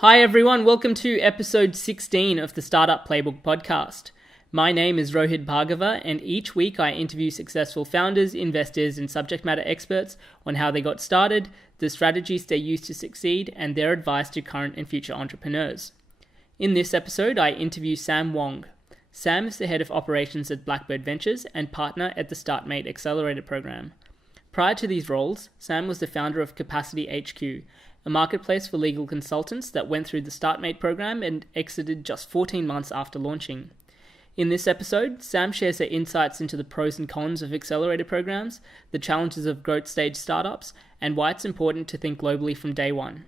Hi everyone, welcome to episode 16 of the Startup Playbook Podcast. My name is Rohit Bhargava, and each week I interview successful founders, investors, and subject matter experts on how they got started, the strategies they used to succeed, and their advice to current and future entrepreneurs. In this episode, I interview Sam Wong. Sam is the head of operations at Blackbird Ventures and partner at the Startmate Accelerator program. Prior to these roles, Sam was the founder of CapacityHQ, a marketplace for legal consultants that went through the Startmate program and exited just 14 months after launching. In this episode, Sam shares her insights into the pros and cons of accelerator programs, the challenges of growth stage startups, and why it's important to think globally from day one.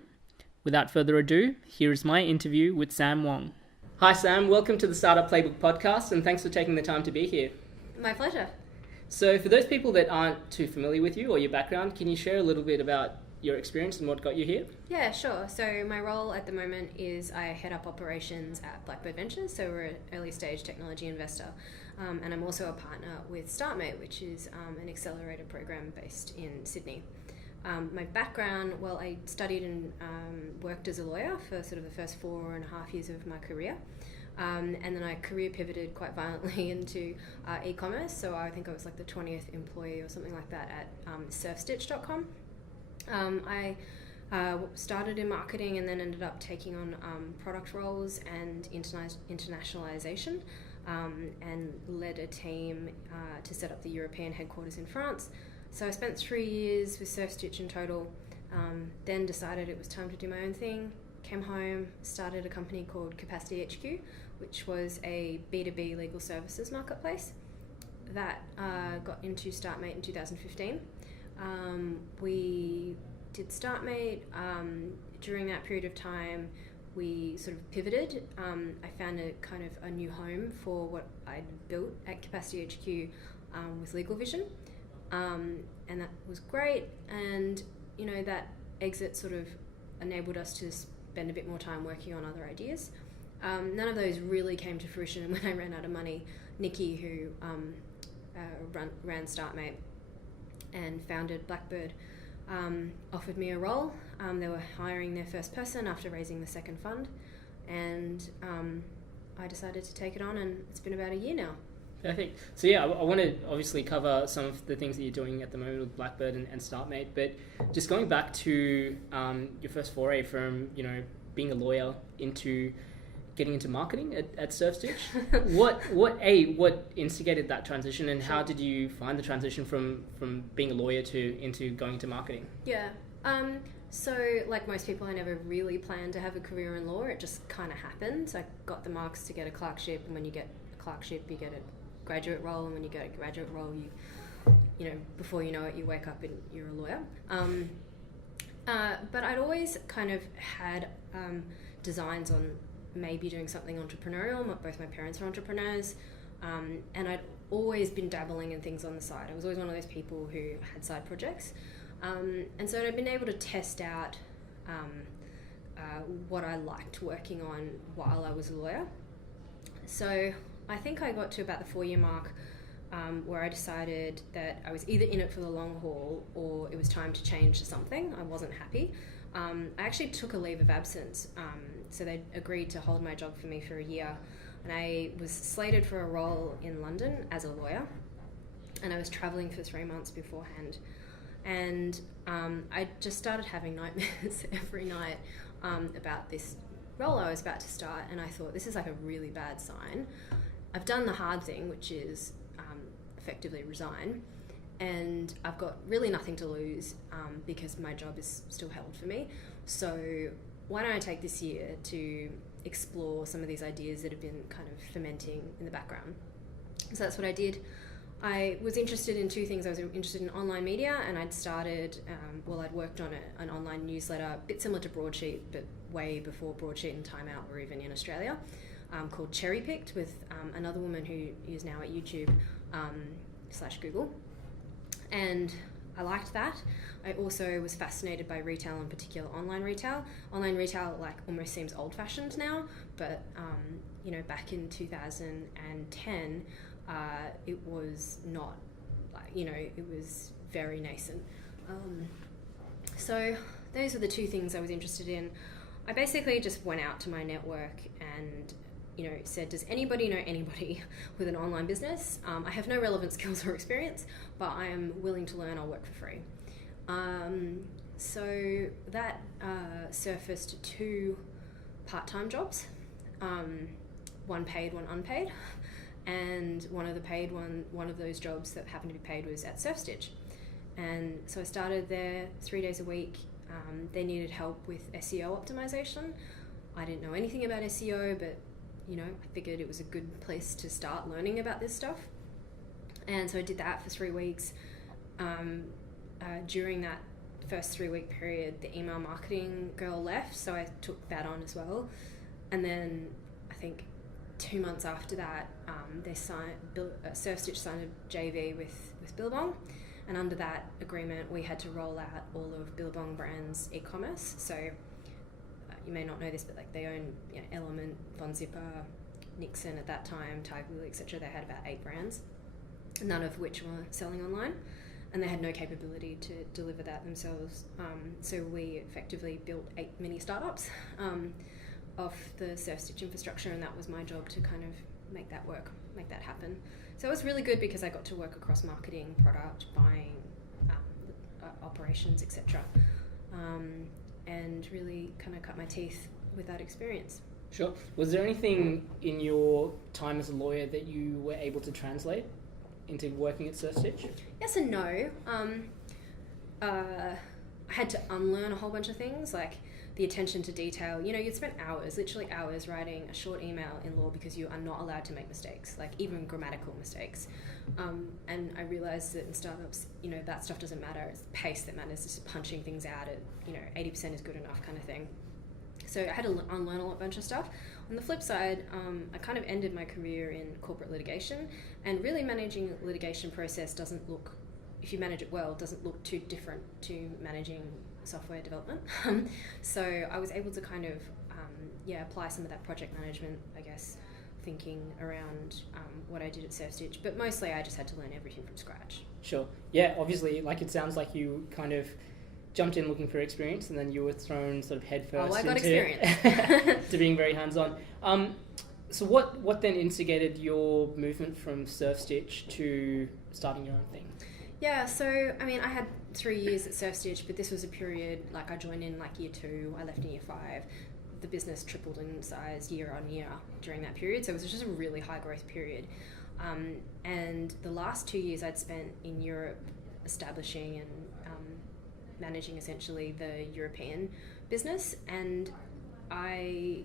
Without further ado, here is my interview with Sam Wong. Hi Sam, welcome to the Startup Playbook Podcast, and thanks for taking the time to be here. My pleasure. So for those people that aren't too familiar with you or your background, can you share a little bit about your experience and what got you here? Yeah, sure. So my role at the moment is I head up operations at Blackbird Ventures, so we're an early stage technology investor. And I'm also a partner with Startmate, which is an accelerator program based in Sydney. My background, well, I studied and worked as a lawyer for sort of the first 4.5 years of my career. And then I career pivoted quite violently into e-commerce. So I think I was like the 20th employee or something like that at surfstitch.com. I started in marketing and then ended up taking on product roles and internationalization and led a team to set up the European headquarters in France. So I spent 3 years with Surfstitch in total, then decided it was time to do my own thing, came home, started a company called CapacityHQ, which was a B2B legal services marketplace that got into Startmate in 2015. We did Startmate. During that period of time, we sort of pivoted. I found a kind of a new home for what I'd built at CapacityHQ with Legal Vision, and that was great. And you know, that exit sort of enabled us to spend a bit more time working on other ideas. None of those really came to fruition. And when I ran out of money, Nikki, who ran Startmate and founded Blackbird, offered me a role. They were hiring their first person after raising the second fund, and I decided to take it on, and it's been about a year now. Perfect. So yeah, I want to obviously cover some of the things that you're doing at the moment with Blackbird and Startmate, but just going back to your first foray from, you know, being a lawyer into getting into marketing at Surfstitch, what instigated that transition, and how did you find the transition from being a lawyer into going into marketing? Yeah. So like most people, I never really planned to have a career in law. It just kind of happened. I got the marks to get a clerkship, and when you get a clerkship, you get a graduate role, and when you get a graduate role, you know, before you know it, you wake up and you're a lawyer. But I'd always kind of had designs on maybe doing something entrepreneurial. Both my parents are entrepreneurs, and I'd always been dabbling in things on the side. I was always one of those people who had side projects, and so I'd been able to test out what I liked working on while I was a lawyer. So I think I got to about the 4-year mark where I decided that I was either in it for the long haul or it was time to change to something. I wasn't happy. I actually took a leave of absence, so they agreed to hold my job for me for a year, and I was slated for a role in London as a lawyer, and I was travelling for 3 months beforehand, and I just started having nightmares every night about this role I was about to start, and I thought, this is like a really bad sign. I've done the hard thing, which is effectively resign, and I've got really nothing to lose because my job is still held for me. So why don't I take this year to explore some of these ideas that have been kind of fermenting in the background? So that's what I did. I was interested in two things. I was interested in online media, and I'd started, I'd worked on an online newsletter, a bit similar to Broadsheet, but way before Broadsheet and Time Out were even in Australia, called Cherry Picked, with another woman who is now at YouTube / Google. And I liked that. I also was fascinated by retail, in particular online retail. Online retail like almost seems old-fashioned now, but you know, back in 2010, it was not, you know, it was very nascent. So those were the two things I was interested in. I basically just went out to my network and, said, does anybody know anybody with an online business? I have no relevant skills or experience, but I am willing to learn. I'll work for free. So that surfaced 2 part-time jobs, one paid, one unpaid, and one of those jobs that happened to be paid was at SurfStitch. And so I started there 3 days a week. They needed help with SEO optimization. I didn't know anything about SEO, but I figured it was a good place to start learning about this stuff. And so I did that for 3 weeks. During that first 3-week period, the email marketing girl left, so I took that on as well. And then I think 2 months after that, SurfStitch signed a JV with Billabong, and under that agreement, we had to roll out all of Billabong Brands e-commerce. So you may not know this, but they own Element, Von Zipper, Nixon at that time, Tiger Lily, etc. They had about 8 brands, none of which were selling online, and they had no capability to deliver that themselves. So we effectively built 8 mini startups off the SurfStitch infrastructure, and that was my job to kind of make that work, make that happen. So it was really good because I got to work across marketing, product, buying, operations, etc. And really kind of cut my teeth with that experience. Sure. Was there anything in your time as a lawyer that you were able to translate into working at SurfStitch? Yes and no. I had to unlearn a whole bunch of things, like the attention to detail. You'd spend hours, literally hours, writing a short email in law because you are not allowed to make mistakes, like even grammatical mistakes. And I realized that in startups, that stuff doesn't matter. It's the pace that matters. It's just punching things out at, 80% is good enough kind of thing. So I had to unlearn a bunch of stuff. On the flip side, I kind of ended my career in corporate litigation, and really managing a litigation process doesn't look, if you manage it well, doesn't look too different to managing software development. So I was able to kind of apply some of that project management, I guess, thinking around what I did at SurfStitch, but mostly I just had to learn everything from scratch. Sure. Yeah, obviously, it sounds like you kind of jumped in looking for experience, and then you were thrown sort of headfirst I got into experience. to being very hands-on. So what then instigated your movement from SurfStitch to starting your own thing? Yeah, so I had 3 years at SurfStitch, but this was a period, I joined in year 2, I left in year 5. The business tripled in size year on year during that period, so it was just a really high growth period. And the last 2 years I'd spent in Europe establishing and managing essentially the European business, and I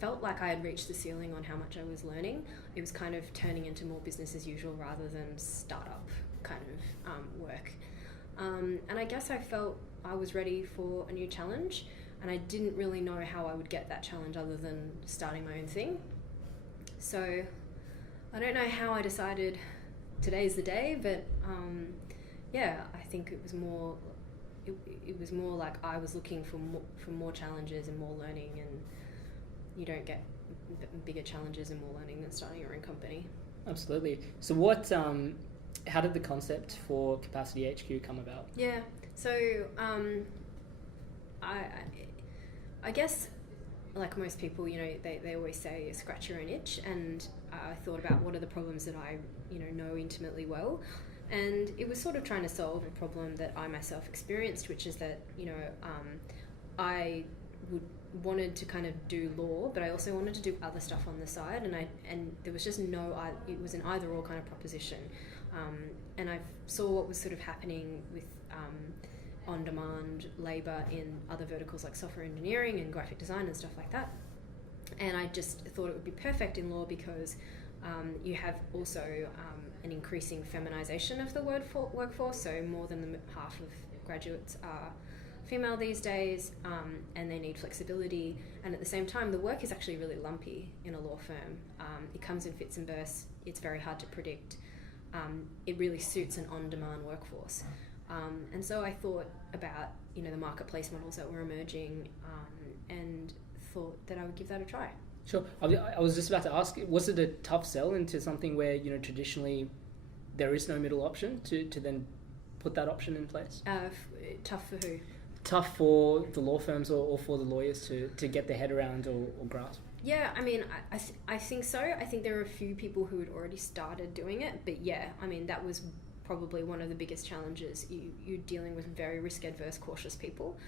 felt like I had reached the ceiling on how much I was learning. It was kind of turning into more business as usual rather than startup kind of work. And I guess I felt I was ready for a new challenge, and I didn't really know how I would get that challenge other than starting my own thing. So I don't know how I decided today's the day, but I think it was more like I was looking for more challenges and more learning, and you don't get bigger challenges and more learning than starting your own company. Absolutely. So how did the concept for CapacityHQ come about? Yeah, so I guess like most people, they always say scratch your own itch, and I thought about what are the problems that I know intimately well, and it was sort of trying to solve a problem that I myself experienced, which is that I wanted to kind of do law, but I also wanted to do other stuff on the side, and there was just it was an either or kind of proposition. And I saw what was sort of happening with on-demand labour in other verticals like software engineering and graphic design and stuff like that. And I just thought it would be perfect in law because you have also an increasing feminisation of the workforce, so more than half of graduates are female these days, and they need flexibility, and at the same time the work is actually really lumpy in a law firm. It comes in fits and bursts, it's very hard to predict. It really suits an on-demand workforce. And so I thought about the marketplace models that were emerging, and thought that I would give that a try. Sure. I was just about to ask, was it a tough sell into something where traditionally there is no middle option to then put that option in place? Tough for who? tough for the law firms or for the lawyers to get their head around or grasp? Yeah, I mean, I think so. I think there are a few people who had already started doing it, but yeah, I mean, that was probably one of the biggest challenges. You're dealing with very risk-adverse, cautious people,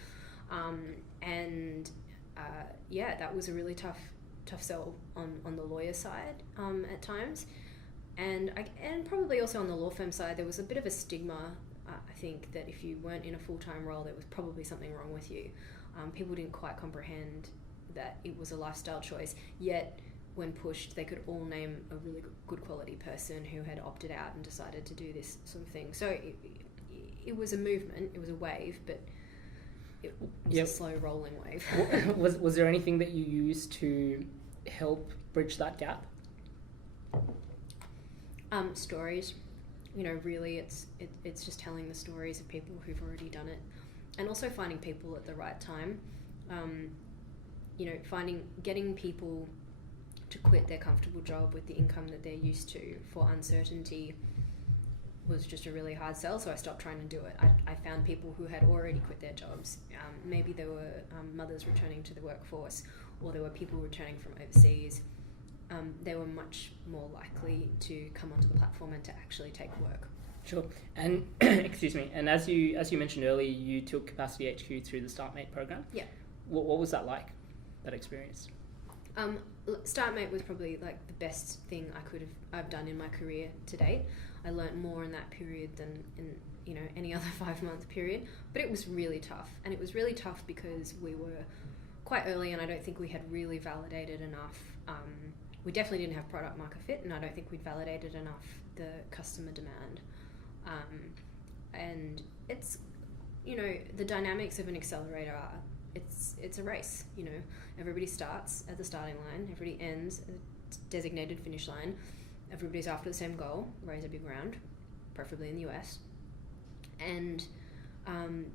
yeah, that was a really tough sell on the lawyer side at times, and probably also on the law firm side, there was a bit of a stigma. I think that if you weren't in a full-time role, there was probably something wrong with you. People didn't quite comprehend that it was a lifestyle choice, yet when pushed, they could all name a really good quality person who had opted out and decided to do this sort of thing. So it was a movement, it was a wave, but it was a slow rolling wave. Was there anything that you used to help bridge that gap? Stories. Really it's just telling the stories of people who've already done it, and also finding people at the right time. Getting people to quit their comfortable job with the income that they're used to for uncertainty was just a really hard sell, so I stopped trying to do it. I found people who had already quit their jobs. Maybe there were mothers returning to the workforce, or there were people returning from overseas. They were much more likely to come onto the platform and to actually take work. Sure. And excuse me. And as you mentioned earlier, you took CapacityHQ through the Startmate program. Yeah. What was that like? That experience? Startmate was probably like the best thing I've done in my career to date. I learnt more in that period than in any other 5-month period, but it was really tough, and it was really tough because we were quite early, and I don't think we had really validated enough. We definitely didn't have product market fit, and I don't think we'd validated enough the customer demand. And it's the dynamics of an accelerator are it's a race. Everybody starts at the starting line, everybody ends at the designated finish line, everybody's after the same goal, raise a big round, preferably in the US, and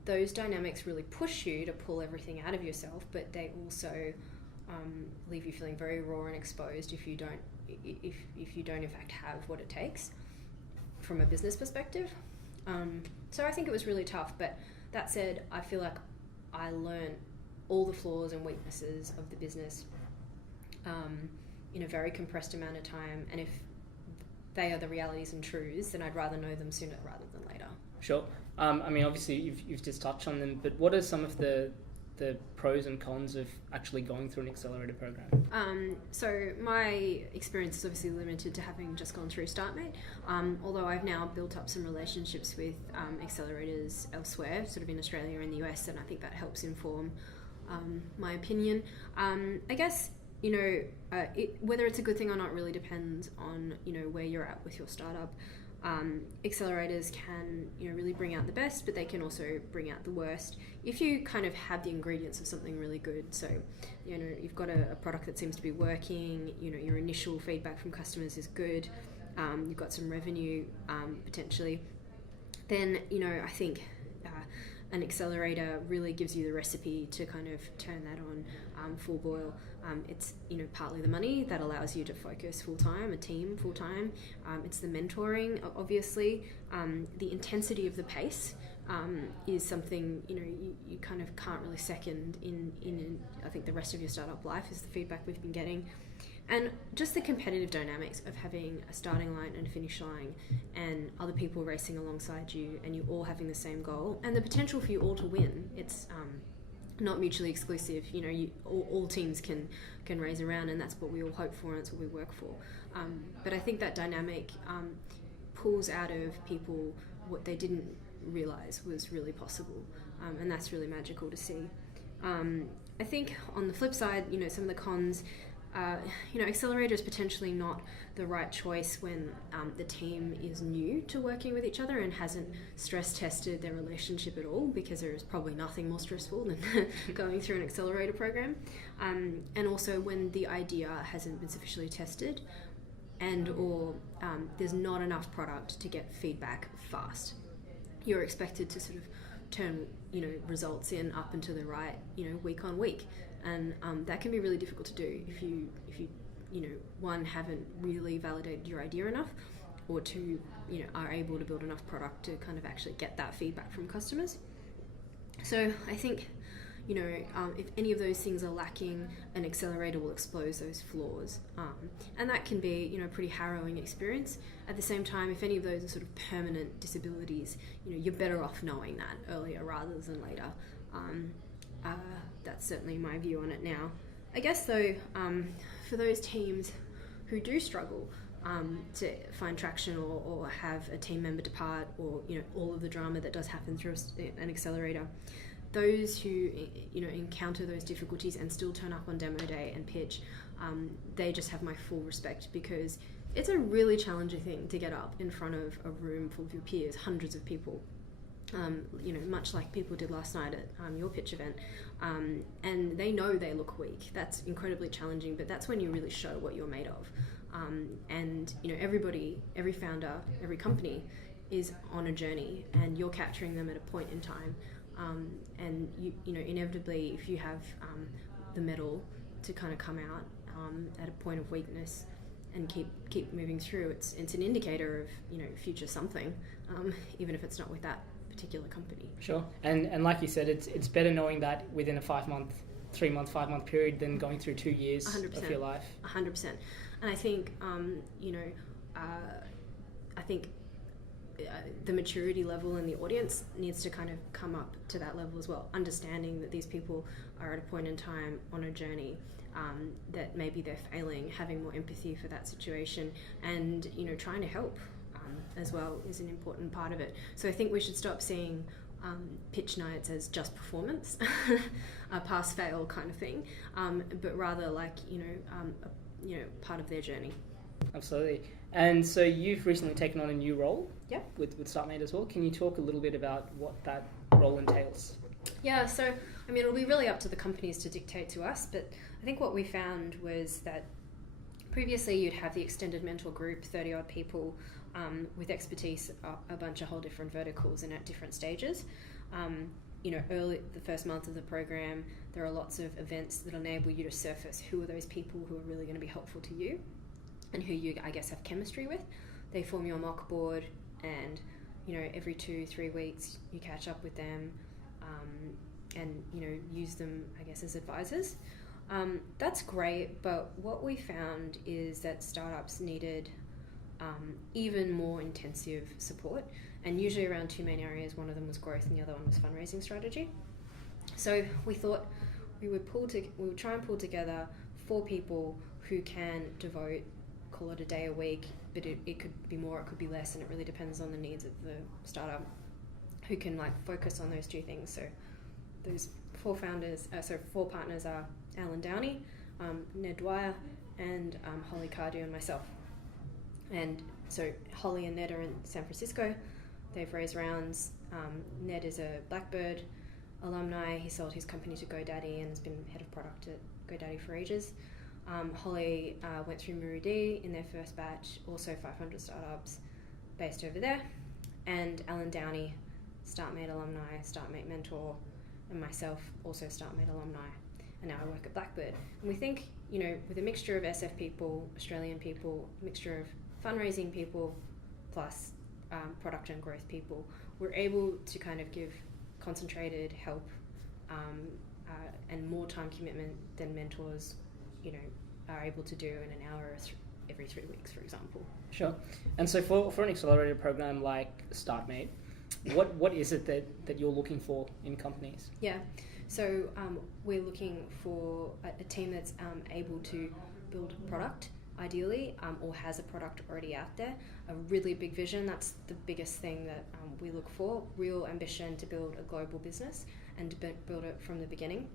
those dynamics really push you to pull everything out of yourself, but they also leave you feeling very raw and exposed if you don't in fact have what it takes from a business perspective. So I think it was really tough, but that said, I feel like I learned all the flaws and weaknesses of the business in a very compressed amount of time, and if they are the realities and truths, then I'd rather know them sooner rather than later. Sure. Obviously you've just touched on them, but what are some of the pros and cons of actually going through an accelerator program? So my experience is obviously limited to having just gone through Startmate, although I've now built up some relationships with accelerators elsewhere, sort of in Australia and the US, and I think that helps inform my opinion. I guess whether it's a good thing or not really depends on where you're at with your startup. Accelerators can really bring out the best, but they can also bring out the worst if you kind of have the ingredients of something really good. So you've got a product that seems to be working, your initial feedback from customers is good, you've got some revenue potentially, then I think an accelerator really gives you the recipe to kind of turn that on full boil. It's partly the money that allows you to focus full-time, a team full-time. It's the mentoring, obviously. The intensity of the pace is something you kind of can't really second in I think the rest of your startup life, is the feedback we've been getting. And just the competitive dynamics of having a starting line and a finish line and other people racing alongside you and you all having the same goal, and the potential for you all to win. It's not mutually exclusive. All teams can raise around, and that's what we all hope for and that's what we work for. But I think that dynamic pulls out of people what they didn't realize was really possible, and that's really magical to see. I think on the flip side, some of the cons, accelerator is potentially not the right choice when the team is new to working with each other and hasn't stress tested their relationship at all, because there is probably nothing more stressful than going through an accelerator program, and also when the idea hasn't been sufficiently tested or there's not enough product to get feedback fast. You're expected to sort of turn results in up and to the right week on week, and that can be really difficult to do if you one, haven't really validated your idea enough, or two, are able to build enough product to kind of actually get that feedback from customers. So I think, if any of those things are lacking, an accelerator will expose those flaws. And that can be, a pretty harrowing experience. At the same time, if any of those are sort of permanent disabilities, you're better off knowing that earlier rather than later. That's certainly my view on it now. I guess, though, for those teams who do struggle to find traction or have a team member depart, or all of the drama that does happen through an accelerator, those who encounter those difficulties and still turn up on demo day and pitch, they just have my full respect, because it's a really challenging thing to get up in front of a room full of your peers, hundreds of people. Much like people did last night at your pitch event, and they know they look weak. That's incredibly challenging, but that's when you really show what you're made of. Everybody, every founder, every company is on a journey, and you're capturing them at a point in time. And inevitably, if you have the metal to kind of come out at a point of weakness and keep moving through, it's an indicator of future something, even if it's not with that particular company. Sure. And like you said, it's better knowing that within a 5 month period than going through 2 years 100%, of your life. 100%. And I think the maturity level in the audience needs to kind of come up to that level as well, understanding that these people are at a point in time on a journey, that maybe they're failing, having more empathy for that situation, and trying to help as well is an important part of it. So I think we should stop seeing pitch nights as just performance, a pass-fail kind of thing, but rather like part of their journey. Absolutely. And so you've recently taken on a new role, Yep, with Startmate as well. Can you talk a little bit about what that role entails? Yeah, so it'll be really up to the companies to dictate to us, but I think what we found was that previously you'd have the extended mentor group, 30 odd people, with expertise, a bunch of whole different verticals and at different stages. Early the first month of the program, there are lots of events that enable you to surface who are those people who are really going to be helpful to you and who you, I guess, have chemistry with. They form your mock board, and every 2-3 weeks you catch up with them, and use them, I guess, as advisors. That's great, but what we found is that startups needed even more intensive support, and usually around two main areas. One of them was growth and the other one was fundraising strategy. So we thought we would try and pull together 4 people who can devote, call it a day a week, but it could be more, it could be less, and it really depends on the needs of the startup, who can focus on those 2 things. So those 4 partners are Alan Downey, Ned Dwyer, and Holly Cardew and myself. And so Holly and Ned are in San Francisco. They've raised rounds. Ned is a Blackbird alumni. He sold his company to GoDaddy and has been head of product at GoDaddy for ages. Holly went through Muru-D in their first batch, also 500 startups based over there. And Alan Downey, Startmate alumni, Startmate mentor, and myself, also Startmate alumni. And now I work at Blackbird. And we think, with a mixture of SF people, Australian people, mixture of fundraising people, plus product and growth people, we're able to kind of give concentrated help and more time commitment than mentors, are able to do in an hour every 3 weeks, for example. Sure. And so for an accelerator program like Startmate, what is it that you're looking for in companies? Yeah. So we're looking for a team that's able to build a product, ideally, or has a product already out there. A really big vision, that's the biggest thing that we look for. Real ambition to build a global business and to build it from the beginning.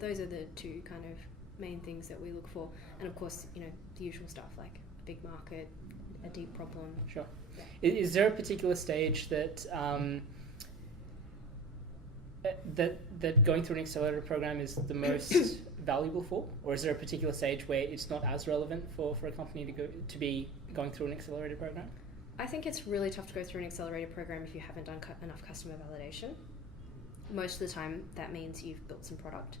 Those are the 2 kind of main things that we look for. And of course, the usual stuff like a big market, a deep problem. Sure. Yeah. Is there a particular stage that that going through an accelerator program is the most valuable for, or is there a particular stage where it's not as relevant for a company to be going through an accelerator program? I think it's really tough to go through an accelerator program if you haven't done enough customer validation. Most of the time that means you've built some product,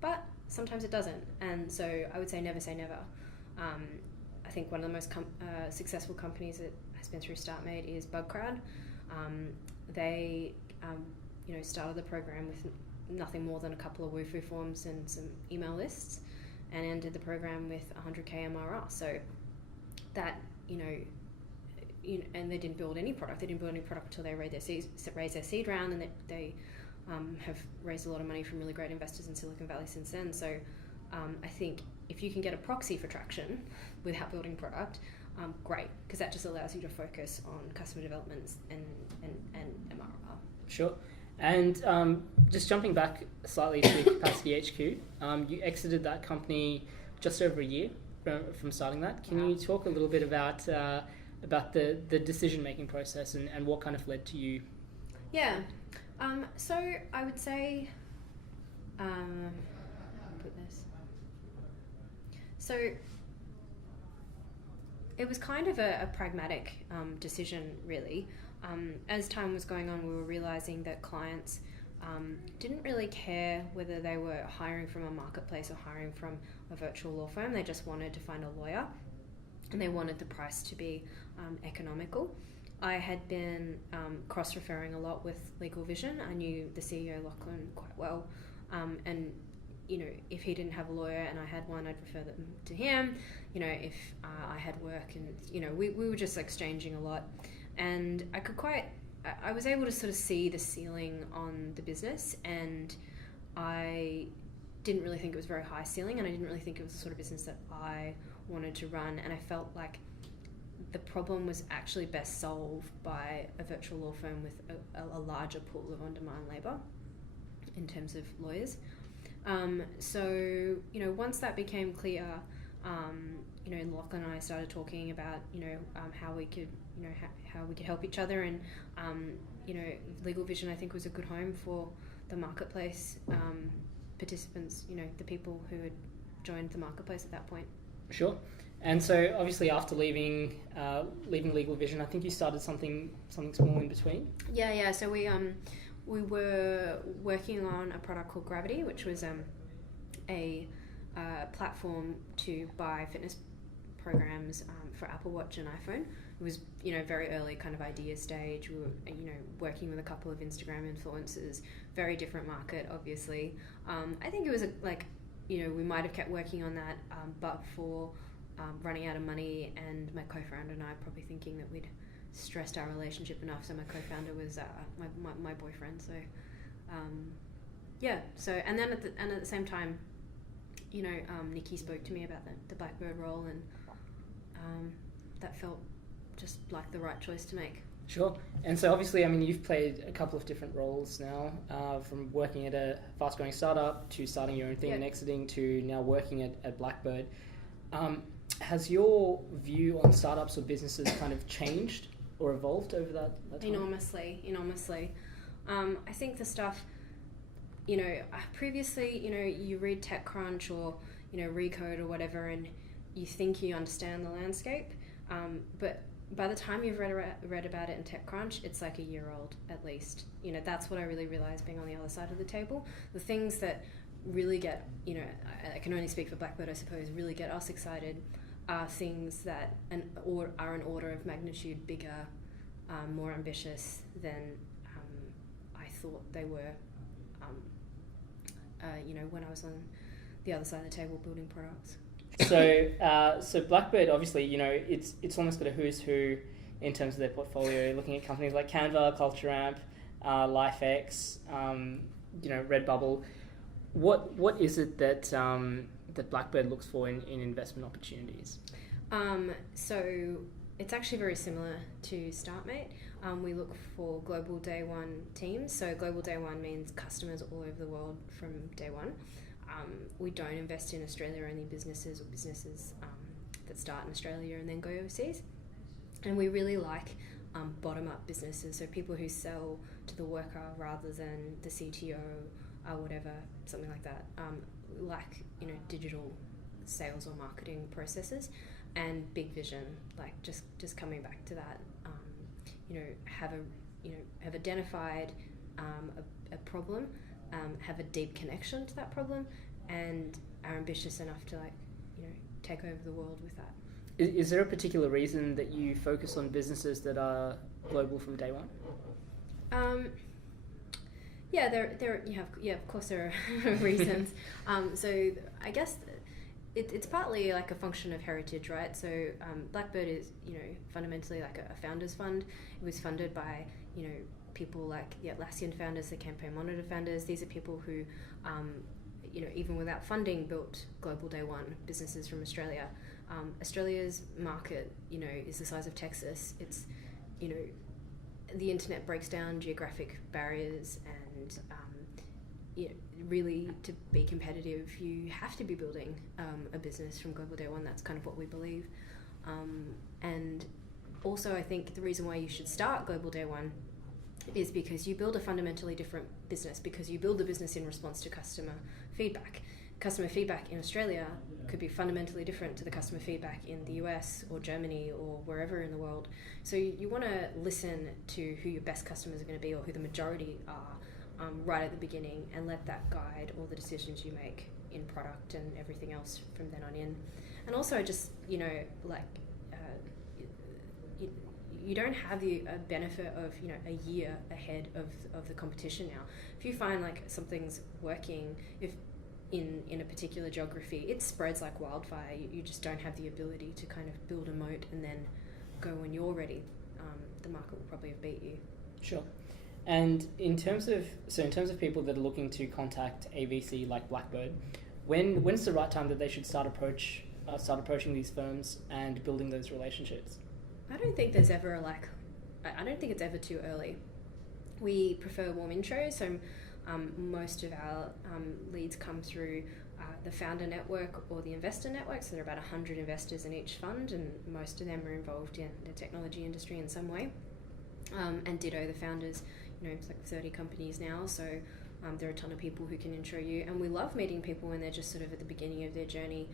but sometimes it doesn't, and so I would say never say never. I think one of the most successful companies that has been through Startmate is Bugcrowd. They started the program with nothing more than a couple of Wufoo forms and some email lists, and ended the program with 100k MRR. So that, and they didn't build any product. They didn't build any product until they raised their seed round, and they have raised a lot of money from really great investors in Silicon Valley since then. So I think if you can get a proxy for traction without building product, great, because that just allows you to focus on customer developments and MRR. Sure. And just jumping back slightly to CapacityHQ, you exited that company just over a year from starting that. Can you talk a little bit about the decision-making process and what kind of led to you? Yeah. So I would say, so it was kind of a pragmatic decision, really. As time was going on, we were realizing that clients didn't really care whether they were hiring from a marketplace or hiring from a virtual law firm. They just wanted to find a lawyer, and they wanted the price to be economical. I had been cross-referring a lot with Legal Vision. I knew the CEO, Lachlan, quite well, and if he didn't have a lawyer and I had one, I'd refer them to him. If I had work, and we were just exchanging a lot. And I was able to sort of see the ceiling on the business, and I didn't really think it was very high ceiling, and I didn't really think it was the sort of business that I wanted to run. And I felt like the problem was actually best solved by a virtual law firm with a larger pool of on-demand labour in terms of lawyers. So once that became clear, Lachlan and I started talking about how we could help each other, and Legal Vision, I think, was a good home for the marketplace participants, the people who had joined the marketplace at that point. Sure. And so obviously after leaving Legal Vision, I think you started something small in between. Yeah. So we were working on a product called Gravity, which was a platform to buy fitness programs for Apple Watch and iPhone. It was very early kind of idea stage. We were working with a couple of Instagram influencers. Very different market, obviously. I think it was we might have kept working on that, but for running out of money, and my co-founder and I probably thinking that we'd stressed our relationship enough. So my co-founder was my boyfriend. So So and then at the same time, Nikki spoke to me about the Blackbird role, and that felt just like the right choice to make. Sure. And so obviously, you've played a couple of different roles now, from working at a fast-growing startup to starting your own thing and exiting to now working at Blackbird. Has your view on startups or businesses kind of changed or evolved over that time? Enormously. I think the stuff, previously, you read TechCrunch or, Recode or whatever, and you think you understand the landscape, but by the time you've read about it in TechCrunch, it's like a year old at least. That's what I really realized being on the other side of the table. The things that really get, I can only speak for Blackbird, I suppose, really get us excited are things that are an order of magnitude bigger, more ambitious than I thought they were, when I was on the other side of the table building products. So Blackbird, obviously, it's almost got a who's who in terms of their portfolio, looking at companies like Canva, CultureAmp, LifeX, Redbubble. What is it that Blackbird looks for in investment opportunities? So it's actually very similar to Startmate. We look for global day one teams. So global day one means customers all over the world from day one. We don't invest in Australia-only businesses or businesses that start in Australia and then go overseas. And we really like bottom-up businesses, so people who sell to the worker rather than the CTO or whatever, something like that. Digital sales or marketing processes, and big vision, like just coming back to that. Have identified a problem, have a deep connection to that problem, and are ambitious enough to take over the world with that. Is there a particular reason that you focus on businesses that are global from day one? Yeah, of course there are reasons. So I guess it's partly like a function of heritage, right? So Blackbird is, fundamentally like a founders fund. It was funded by, people like the Atlassian founders, the Campaign Monitor founders. These are people who, even without funding, built global day one businesses from Australia. Australia's market, is the size of Texas. It's, the internet breaks down geographic barriers, and really to be competitive, you have to be building a business from global day one. That's kind of what we believe. And also, I think the reason why you should start global day one is because you build a fundamentally different business, because you build the business in response to customer feedback. Customer feedback in Australia could be fundamentally different to the customer feedback in the US or Germany or wherever in the world. So you want to listen to who your best customers are going to be, or who the majority are, right at the beginning, and let that guide all the decisions you make in product and everything else from then on in. And also just, you don't have the benefit of, a year ahead of the competition now. If you find like something's working, if in a particular geography, it spreads like wildfire. You just don't have the ability to kind of build a moat and then go when you're ready. The market will probably have beat you. Sure. And in terms of people that are looking to contact a VC like Blackbird, when's the right time that they should start approaching these firms and building those relationships? I don't think there's ever I don't think it's ever too early. We prefer warm intros, so most of our leads come through the founder network or the investor network. So there are about 100 investors in each fund, and most of them are involved in the technology industry in some way. And ditto the founders, it's like 30 companies now, so there are a ton of people who can intro you. And we love meeting people when they're just sort of at the beginning of their journey,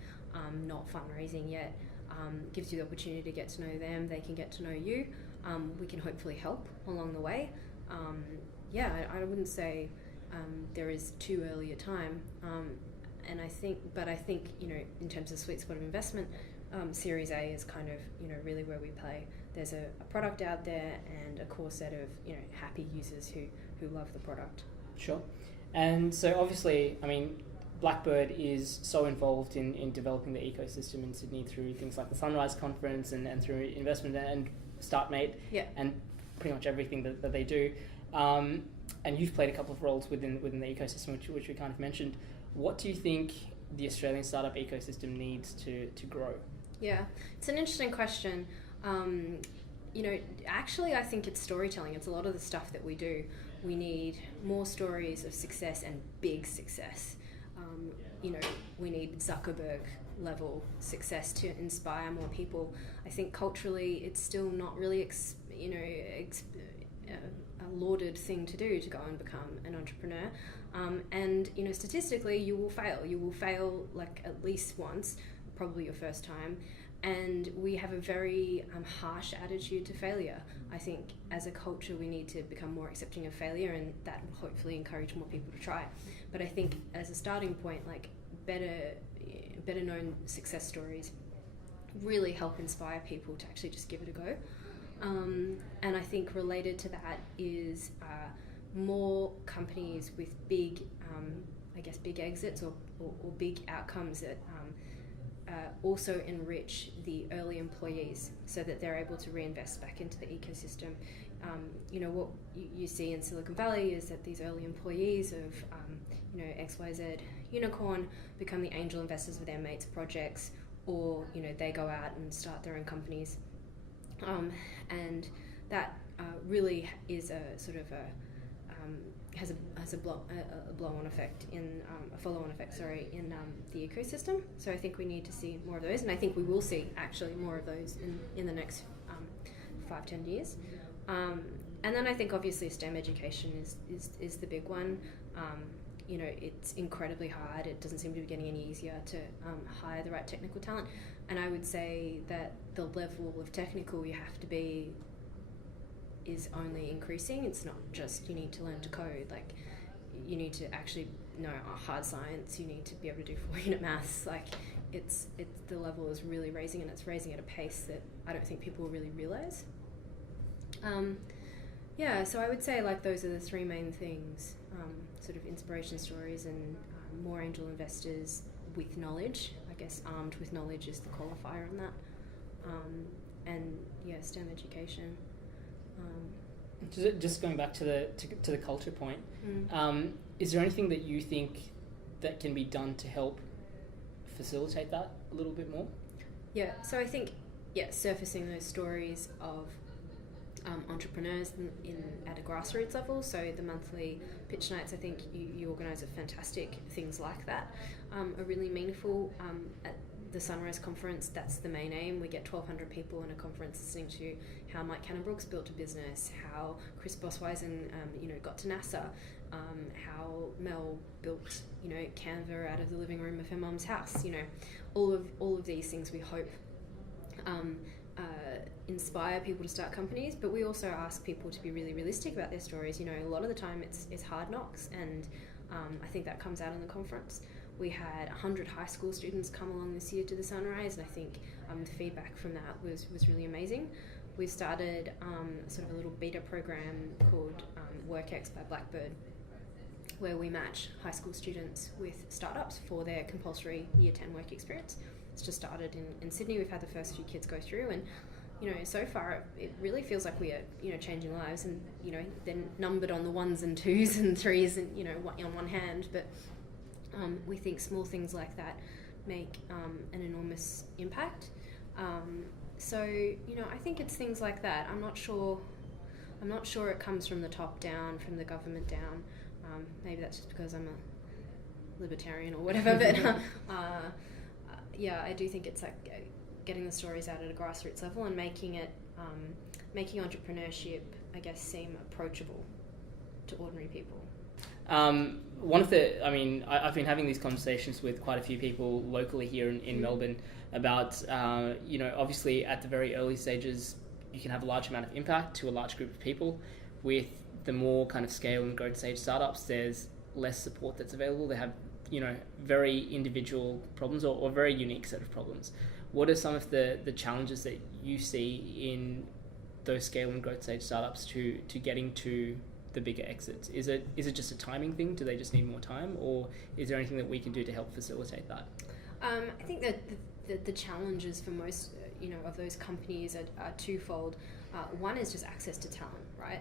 not fundraising yet. Gives you the opportunity to get to know them, they can get to know you. We can hopefully help along the way. I wouldn't say there is too early a time. And I think, in terms of sweet spot of investment, Series A is kind of, really where we play. There's a product out there and a core set of, happy users who love the product. Sure. And so obviously, Blackbird is so involved in developing the ecosystem in Sydney through things like the Sunrise Conference and through investment and Startmate, and pretty much everything that they do. And you've played a couple of roles within the ecosystem, which we kind of mentioned. What do you think the Australian startup ecosystem needs to grow? Yeah, it's an interesting question. Actually, I think it's storytelling. It's a lot of the stuff that we do. We need more stories of success and big success. We need Zuckerberg level success to inspire more people. I think culturally it's still not really a lauded thing to do, to go and become an entrepreneur. And statistically you will fail like at least once, probably your first time. And we have a very harsh attitude to failure. I think as a culture we need to become more accepting of failure, and that will hopefully encourage more people to try. But I think as a starting point, like better known success stories really help inspire people to actually just give it a go. And I think related to that is more companies with big exits or big outcomes that also enrich the early employees so that they're able to reinvest back into the ecosystem. What you see in Silicon Valley is that these early employees of XYZ unicorn become the angel investors of their mates' projects, or they go out and start their own companies. And that really is a sort of has a blow-on effect in a follow-on effect, in the ecosystem. So I think we need to see more of those, and I think we will see actually more of those in the next 5-10 years. And then I think obviously STEM education is the big one. It's incredibly hard. It doesn't seem to be getting any easier to hire the right technical talent. And I would say that the level of technical you have to be is only increasing. It's not just you need to learn to code. Like, you need to actually know hard science. You need to be able to do 4-unit maths. Like, it's the level is really raising, and it's raising at a pace that I don't think people really realize. Yeah, so I would say like those are the three main things, sort of inspiration stories and more angel investors with knowledge. I guess armed with knowledge is the qualifier on that. And yeah, STEM education. Just going back to the culture point, is there anything that you think that can be done to help facilitate that a little bit more? Yeah, so I think surfacing those stories of entrepreneurs at a grassroots level. So the monthly pitch nights, I think you organise fantastic things like that, are really meaningful. At the Sunrise Conference, that's the main aim. We get 1,200 people in a conference listening to how Mike Cannon-Brookes built a business, how Chris Boswisen, got to NASA, how Mel built, Canva out of the living room of her mum's house. All of these things we hope inspire people to start companies, but we also ask people to be really realistic about their stories. A lot of the time it's hard knocks, and I think that comes out in the conference. We had 100 high school students come along this year to the Sunrise, and I think the feedback from that was really amazing. We started sort of a little beta program called WorkX by Blackbird, where we match high school students with startups for their compulsory Year 10 work experience. It's just started in Sydney. We've had the first few kids go through, and so far it really feels like we are changing lives, and they're numbered on the 1s and 2s and 3s and on one hand, but we think small things like that make an enormous impact. So I think it's things like that. I'm not sure it comes from the top down, from the government down. Maybe that's just because I'm a libertarian or whatever, but I do think it's like getting the stories out at a grassroots level and making entrepreneurship, I guess, seem approachable to ordinary people. I've been having these conversations with quite a few people locally here in Melbourne about, obviously at the very early stages, you can have a large amount of impact to a large group of people. With the more kind of scale and growth stage startups, there's less support that's available. They have, very individual problems or very unique set of problems. What are some of the challenges that you see in those scale and growth stage startups to getting to the bigger exits? Is it just a timing thing? Do they just need more time, or is there anything that we can do to help facilitate that? I think that the challenges for most of those companies are twofold. One is just access to talent, right?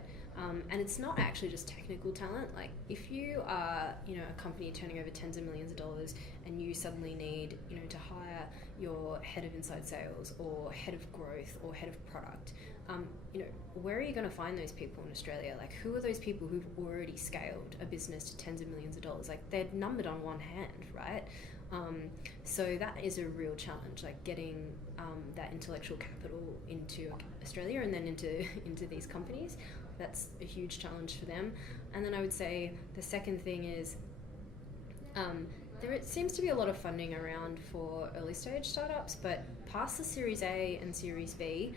And it's not actually just technical talent. Like if you are a company turning over tens of millions of dollars and you suddenly need to hire your head of inside sales or head of growth or head of product, where are you going to find those people in Australia? Like, who are those people who've already scaled a business to tens of millions of dollars? Like, they're numbered on one hand, right? So that is a real challenge, like getting that intellectual capital into Australia and then into these companies. That's a huge challenge for them. And then I would say the second thing is there seems to be a lot of funding around for early stage startups, but past the Series A and Series B,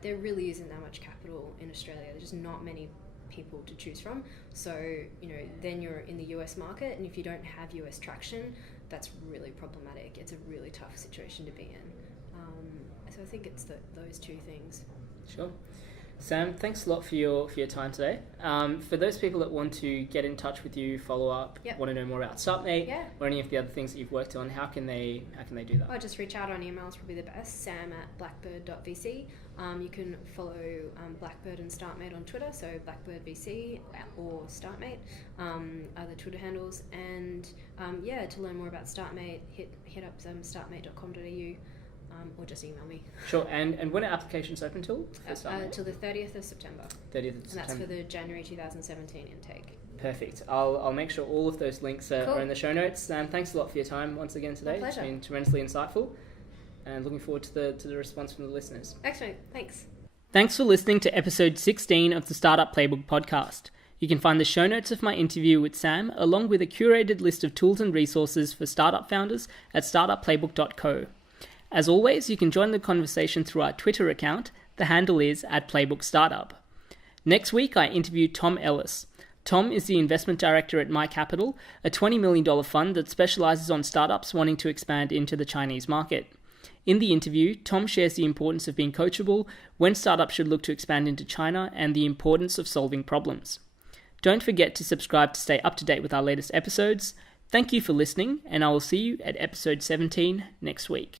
there really isn't that much capital in Australia. There's just not many people to choose from. So, then you're in the US market, and if you don't have US traction, that's really problematic. It's a really tough situation to be in. So I think it's those two things. Sure. Sam, thanks a lot for your time today. For those people that want to get in touch with you, follow up, want to know more about Startmate or any of the other things that you've worked on, how can they do that? I'll just reach out on email. It's probably the best. Sam@blackbird.vc. You can follow Blackbird and Startmate on Twitter, so Blackbird VC or Startmate are the Twitter handles. And to learn more about Startmate, hit up startmate.com.au. Or just email me. Sure. And when are applications open till? Till the 30th of September. 30th of September. And that's for the January 2017 intake. Perfect. I'll make sure all of those links are in the show notes. Thanks a lot for your time once again today. My pleasure. It's been tremendously insightful, and looking forward to the response from the listeners. Excellent. Thanks. Thanks for listening to episode 16 of the Startup Playbook Podcast. You can find the show notes of my interview with Sam, along with a curated list of tools and resources for startup founders at startupplaybook.co. As always, you can join the conversation through our Twitter account. The handle is @PlaybookStartup. Next week, I interviewed Tom Ellis. Tom is the investment director at My Capital, a $20 million fund that specializes on startups wanting to expand into the Chinese market. In the interview, Tom shares the importance of being coachable, when startups should look to expand into China, and the importance of solving problems. Don't forget to subscribe to stay up to date with our latest episodes. Thank you for listening, and I will see you at episode 17 next week.